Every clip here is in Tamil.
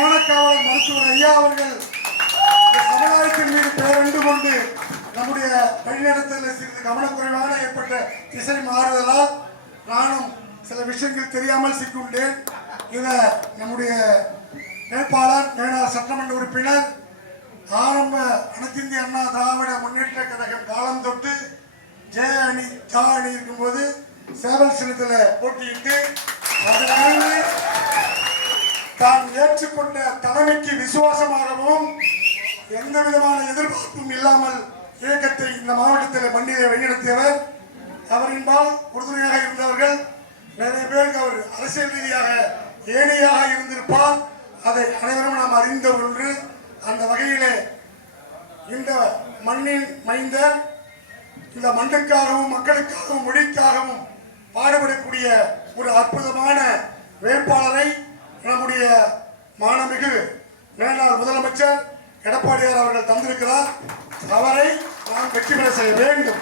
மானக்காவலர் மருத்துவர் ஐயா அவர்கள் சமுதாயத்தின் மீது பேரண்டு கொண்டு நம்முடைய வழிநடத்தலில் சிறிது கவனக்குறைவான ஏற்பட்ட திசை மாறுதலால் நானும் சில விஷயங்கள் தெரியாமல் சிக்குண்டேன். இதை நம்முடைய வேட்பாளர் மேலாள் சட்டமன்ற உறுப்பினர் ஆரம்ப அனைத்து இந்திய அண்ணா திராவிட முன்னேற்ற கழகம் காலம் தொட்டு ஜெய அணி ஜா அணி இருக்கும்போது சேவல் சின்னத்தில் போட்டியிட்டு அதிலிருந்து தான் ஏற்றுக்கொண்ட தலைமைக்கு விசுவாசமாகவும் எந்த விதமான எதிர்பார்ப்பும் இல்லாமல் இயக்கத்தை இந்த மாவட்டத்தில் மண்டியை வழிநடத்தியவர். அவரின்பால் உறுதுணையாக இருந்தவர்கள் நிறைய பேருக்கு அவர் அரசியல் ரீதியாக ஏனையாக இருந்திருப்பால் அதை அனைவரும் நாம் அறிந்த ஒன்று. அந்த வகையிலே இந்த மண்ணின் மைந்தர் இந்த மண்ணுக்காகவும் மக்களுக்காகவும் மொழிக்காகவும் பாடுபடக்கூடிய ஒரு அற்புதமான வேட்பாளரை நம்முடைய மாண்புமிகு மேலாள் முதலமைச்சர் எடப்பாடியார் அவர்கள் தந்திருக்கிறார். அவரை நாம் வெற்றி பெற செய்ய வேண்டும்.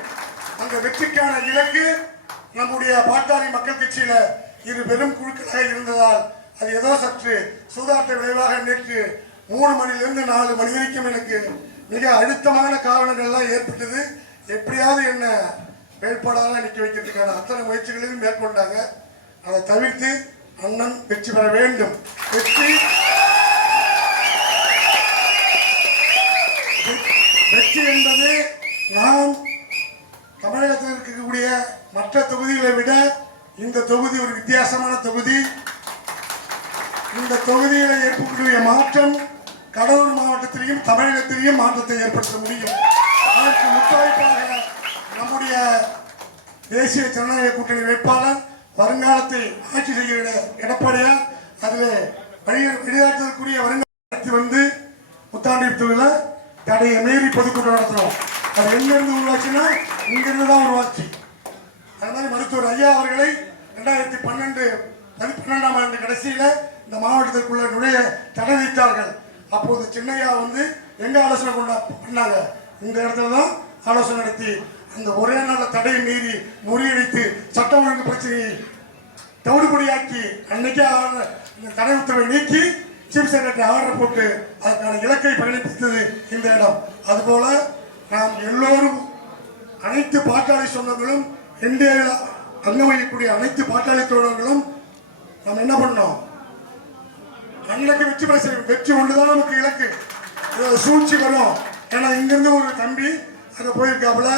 அந்த வெற்றிக்கான இலக்கு நம்முடைய பாட்டாளி மக்கள் கட்சியில இரு பெரும் குழுக்களாக இருந்ததால் அது ஏதோ சற்று சூதாட்ட விளைவாக நேற்று 3 மணிலிருந்து 4 மணி வரைக்கும் எனக்கு மிக அழுத்தமான காரணங்கள்லாம் ஏற்பட்டது. எப்படியாவது என்ன வேட்பாளராக நிற்க வைக்கிறதுக்கான அத்தனை முயற்சிகளையும் மேற்கொண்டாங்க. அதை தவிர்த்து அண்ணன் வெற்றி பெற வேண்டும். வெற்றி என்பது நாம் தமிழகத்தில் இருக்கக்கூடிய மற்ற தொகுதிகளை விட இந்த தொகுதி ஒரு வித்தியாசமான தொகுதி. இந்த தொகுதியில ஏற்படக்கூடிய மாற்றம் கடலூர் மாவட்டத்திலையும் தமிழகத்திலையும் மாற்றத்தை ஏற்படுத்த முடியும். அதற்கு முத்தாய்ப்பாக நம்முடைய தேசிய ஜனநாயக கூட்டணி வேட்பாளர் வருங்காலத்தை ஆட்சி செய்கிற எடப்பாடியார் அதில் வழிகாட்டுதற்குரிய வருங்காலத்தை வந்து முத்தாண்டி தொகுதியில் தடையை மீறி பொதுக்கூட்டம் நடத்துறோம். அது எங்கிருந்து உருவாச்சுன்னா இங்கிருந்து தான் உருவாச்சு. அது மாதிரி மருத்துவர் ஐயா அவர்களை 2012ஆம் ஆண்டு கடைசியில இந்த மாவட்டத்திற்குள்ள நுழைய தடை வைத்தார்கள். அப்போது சின்னையா வந்து எங்க ஆலோசனை பண்ணாங்க, இந்த இடத்துல தான் ஆலோசனை நடத்தி அந்த ஒரே நாள தடையை மீறி முறியடித்து சட்ட ஒழுங்கு பிரச்சனையை தவிடுபடியாக்கி அன்னைக்கே தடை உத்தரவை நீக்கி சீஃப் செக்ரட்டரி ஆர்டர் போட்டு அதுக்கான இலக்கை பயணித்தது இந்த இடம். அதுபோல நாம் எல்லோரும் அனைத்து பாட்டாளி சொந்தங்களும் இந்தியாவில் அங்கம் வகிக்கக்கூடிய அனைத்து பாட்டாளி தோழர்களும் நாம் என்ன பண்ணோம், அன்னைக்கு வெற்றி பெற செய்யும். வெற்றி ஒன்றுதான் நமக்கு இலக்கு. சூழ்ச்சி வரும். ஏன்னா இங்கிருந்து ஒரு தம்பி அங்கே போயிருக்காப்புல,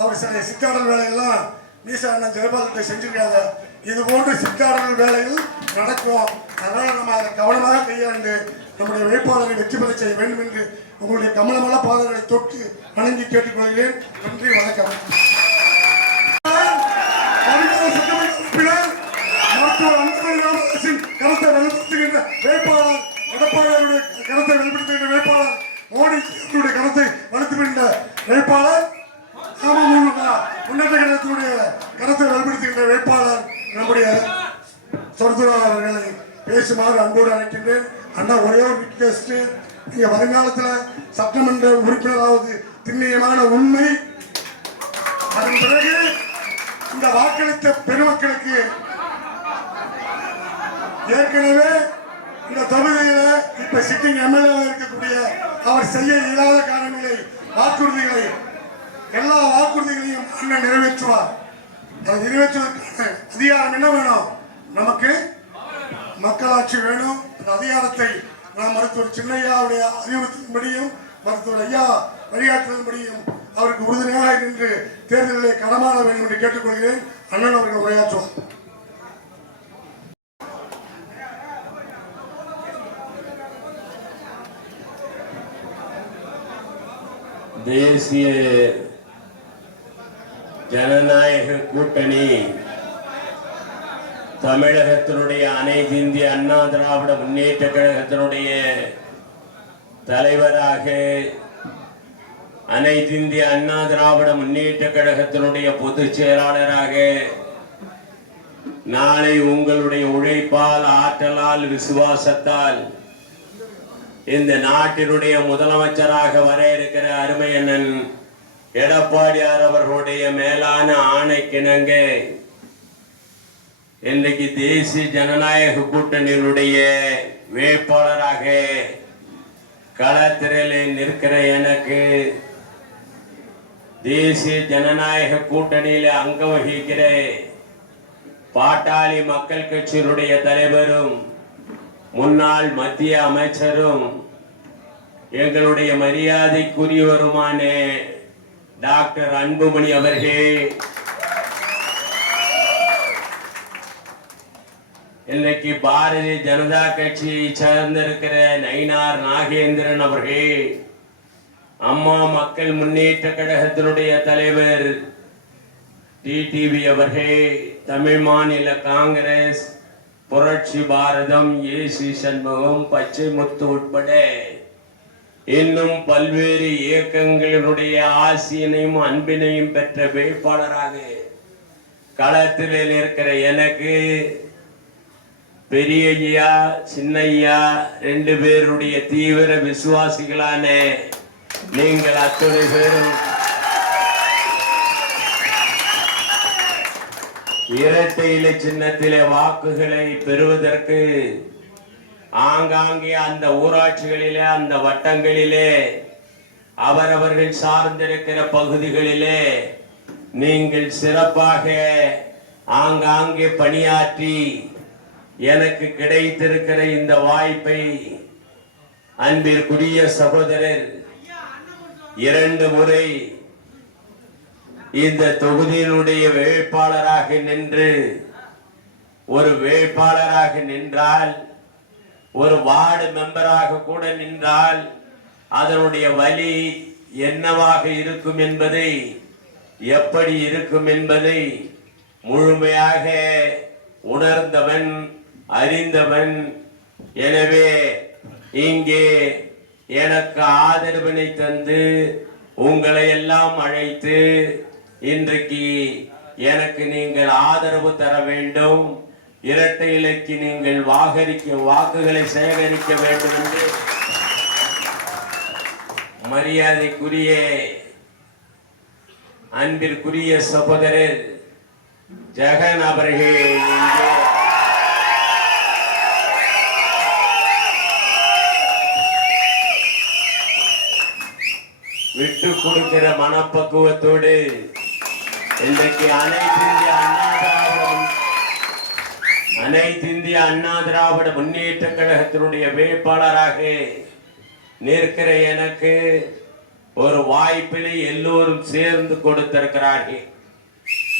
அவர் சில சித்தாடல் வேலையெல்லாம் மீசா அண்ணன் ஜெயபாலத்தை செஞ்சிருக்காங்க. இது போன்ற சித்தாடல் வேலைகள் நடக்கும். அதனால நம்ம அதை கவனமாக கையாண்டு நம்முடைய வேட்பாளரை வெற்றி பெற செய்ய வேண்டும் என்று உங்களுடைய கமலமல பாதங்களை தொட்டு வணங்கி கேட்டுக்கொள்கிறேன். நன்றி, வணக்கம். மருத்துவர் அன்பழகன் ராமதாஸின் கருத்தை வெளிப்படுத்துகின்ற வேட்பாளர், எடப்பாடியாருடைய கருத்தை வெளிப்படுத்துகின்ற வேட்பாளர், மோடி அவருடைய கருத்தை வலுத்துகின்ற வேட்பாளர், அமமுக முன்னேற்ற கழகத்தினுடைய கருத்தை வெளிப்படுத்துகின்ற வேட்பாளர் நம்முடைய சொர்துரார் அவர்களை பேசுமாறு அன்போடு அழைக்கின்றேன். அண்ணா, ஒரே ஒரு ரிக்வெஸ்ட், நீங்க வருங்காலத்தில் சட்டமன்ற உறுப்பினராவது திண்ணியமான உண்மை. அதன் பிறகு இந்த வாக்களித்த பெருமக்களுக்கு ஏற்கனவே இந்த தொகுதியில இப்ப சிட்டிங் எம்எல்ஏ இருக்கக்கூடிய அவர் செய்ய இயலாத காரணங்களை வாக்குறுதிகளை எல்லா வாக்குறுதிகளையும் அண்ணன் நிறைவேற்றுவார். அதை நிறைவேற்றுவதற்கான அதிகாரம் என்ன வேணும், நமக்கு மக்களாட்சி வேணும். அந்த அதிகாரத்தை நாம் மருத்துவர் சின்னையாவுடைய அறிவுறுத்தின்படியும் மருத்துவர் ஐயா வழிகாட்டுதலின்படியும் அவருக்கு உறுதுணையாக நின்று தேர்தலிலே கடமாற வேண்டும் என்று கேட்டுக்கொள்கிறேன். அண்ணன் அவர்கள் உரையாற்றுவார். தேசிய ஜனநாயக கூட்டணி தமிழகத்தினுடைய அனைத்து இந்திய அண்ணா திராவிட முன்னேற்ற கழகத்தினுடைய தலைவராக, அனைத்து இந்திய அண்ணா திராவிட முன்னேற்ற கழகத்தினுடைய பொதுச் செயலாளராக நாளை உங்களுடைய உழைப்பால், ஆற்றலால், விசுவாசத்தால் இந்த நாட்டினுடைய முதலமைச்சராக வர இருக்கிற அருமை அண்ணன் எடப்பாடியார் அவர்களுடைய மேலான ஆணைக்கிணங்க இன்றைக்கு தேசிய ஜனநாயக கூட்டணியினுடைய வேட்பாளராக களத்திலே நிற்கிற எனக்கு தேசிய ஜனநாயக கூட்டணியில அங்க வகிக்கிற பாட்டாளி மக்கள் கட்சியினுடைய தலைவரும் முன்னாள் மத்திய அமைச்சரும் எங்களுடைய மரியாதைக்குரியவருமான டாக்டர் அன்புமணி அவர்கள், இன்னைக்கு பாரதிய ஜனதா கட்சியை சார்ந்திருக்கிற நயினார் நாகேந்திரன் அவர்கள், அம்மா மக்கள் முன்னேற்ற கழகத்தினுடைய தலைவர் டிடிவி அவர்கள், தமிழ் மாநில காங்கிரஸ், புரட்சி பாரதம், ஏசி சண்முகம், பச்சை முத்து உட்பட இன்னும் பல்வேறு இயக்கங்களினுடைய ஆசியினையும் அன்பினையும் பெற்ற வேட்பாளராக களத்தில் இருக்கிற எனக்கு பெரியய்யா சின்னையா 2 பேருடைய தீவிர விசுவாசிகளான நீங்கள் அத்தனை பேரும் இரட்டை இலை சின்னத்திலே வாக்குகளை பெறுவதற்கு ஆங்காங்கே அந்த ஊராட்சிகளிலே, அந்த வட்டங்களிலே, அவரவர்கள் சார்ந்திருக்கிற பகுதிகளிலே நீங்கள் சிறப்பாக ஆங்காங்கே பணியாற்றி எனக்கு கிடைத்திருக்கிற இந்த வாய்ப்பை அன்பிற்குரிய சகோதரர் 2 முறை இந்த தொகுதியினுடைய வேட்பாளராக நின்று, ஒரு வேட்பாளராக நின்றால், ஒரு வார்டு மெம்பராக கூட நின்றால் அதனுடைய வலி என்னவாக இருக்கும் என்பதை, எப்படி இருக்கும் என்பதை முழுமையாக உணர்ந்தவன், அறிந்தவன். எனவே இங்கே எனக்கு ஆதரவினை தந்து உங்களை எல்லாம் அழைத்து இன்றைக்கு எனக்கு நீங்கள் ஆதரவு தர வேண்டும், இரட்டை இலைக்கு நீங்கள் வாக்குகளை சேகரிக்க வேண்டும் என்று மரியாதைக்குரிய அன்பிற்குரிய சகோதரர் ஜெகன் அவர்கள் இங்கே விட்டு கொடுக்கிற மனப்பக்குவத்தோடு இன்றைக்கு அனைத்து இந்திய அண்ணா திராவிட முன்னேற்ற கழகத்தினுடைய வேட்பாளராக நிற்கிற எனக்கு ஒரு வாய்ப்பினை எல்லோரும் சேர்ந்து கொடுத்திருக்கிறார்கள்.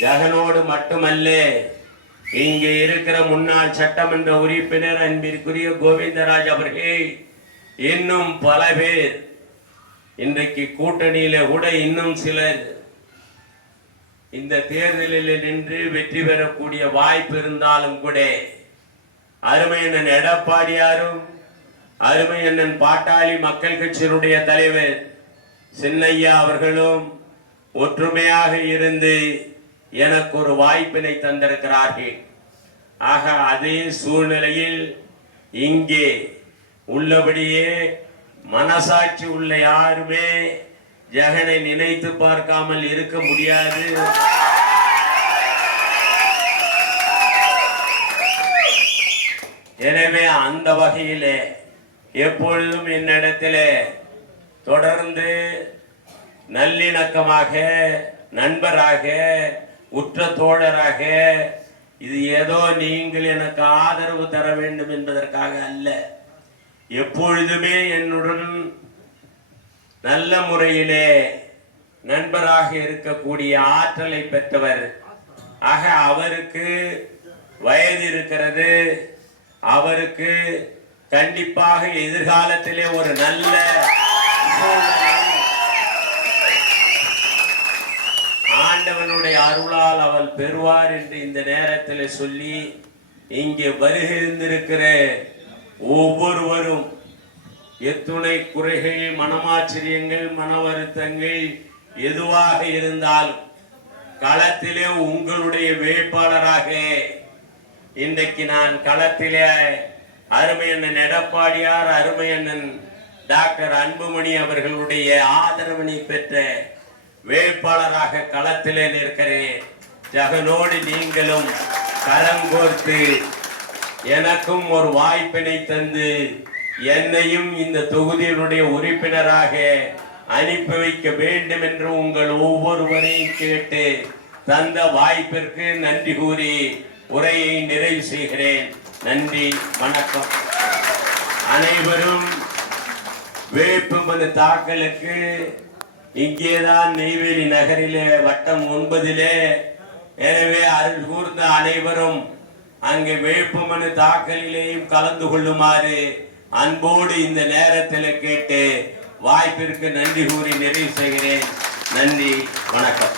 ஜெகனோடு மட்டுமல்ல, இங்கே இருக்கிற முன்னாள் சட்டமன்ற உறுப்பினர் அன்பிற்குரிய கோவிந்தராஜ் அவர்கள், இன்னும் பல பேர் இன்றைக்கு கூட்டணியில கூட இன்னும் சிலர் இந்த தேர்தலில் நின்று வெற்றி பெறக்கூடிய வாய்ப்பு இருந்தாலும் கூட அருமையண்ணன் எடப்பாடியாரும், அருமையண்ணன் பாட்டாளி மக்கள் கட்சியினுடைய தலைவர் சின்னையா அவர்களும் ஒற்றுமையாக இருந்து எனக்கு ஒரு வாய்ப்பினை தந்திருக்கிறார்கள். ஆக அதே சூழ்நிலையில் இங்கே உள்ளபடியே மனசாட்சி உள்ள யாருமே ஜெகனை நினைத்து பார்க்காமல் இருக்க முடியாது. எனவே அந்த வகையிலே எப்பொழுதும் என்னிடத்திலே தொடர்ந்து நல்லிணக்கமாக, நண்பராக, உற்ற தோழராக, இது ஏதோ நீங்கள் எனக்கு ஆதரவு தர வேண்டும் என்பதற்காக அல்ல, எப்பொழுதுமே என்னுடன் நல்ல முறையிலே நண்பராக இருக்கக்கூடிய ஆற்றலை பெற்றவர். ஆக அவருக்கு வயது இருக்கிறது, அவருக்கு கண்டிப்பாக எதிர்காலத்திலே ஒரு நல்ல ஆண்டவனுடைய அருளால் அவள் பெறுவார் என்று இந்த நேரத்தில் சொல்லி, இங்கே வருகின்ற ஒவ்வொருவரும் எத்துணை குறைகள், மனமாச்சரியங்கள், மன வருத்தங்கள் எதுவாக இருந்தாலும் களத்திலே உங்களுடைய வேட்பாளராக இன்றைக்கு நான் களத்திலே அருமையண்ணன் எடப்பாடியார், அருமையண்ணன் டாக்டர் அன்புமணி அவர்களுடைய ஆதரவினை பெற்ற வேட்பாளராக களத்திலே நிற்கிறேன். ஜெகனோடு நீங்களும் கரம் கோர்த்து எனக்கும் ஒரு வாய்ப்பினை தந்து என்னையும் இந்த தொகுதியினுடைய உறுப்பினராக அனுப்பி வைக்க வேண்டும் என்று உங்கள் ஒவ்வொருவரையும் கேட்டு தந்த வாய்ப்பிற்கு நன்றி கூறி உரையை நிறைவு செய்கிறேன். நன்றி, வணக்கம். அனைவரும் வேட்புமனு தாக்கலுக்கு இங்கேதான் நெய்வேலி நகரிலே வட்டம் 9 எனவே அருள் கூர்ந்த அனைவரும் அங்கே வேட்புமனு தாக்கலிலேயும் கலந்து கொள்ளுமாறு அன்போடு இந்த நேரத்தில் கேட்டு வாய்ப்பிற்கு நன்றி கூறி நிறைவு செய்கிறேன். நன்றி, வணக்கம்.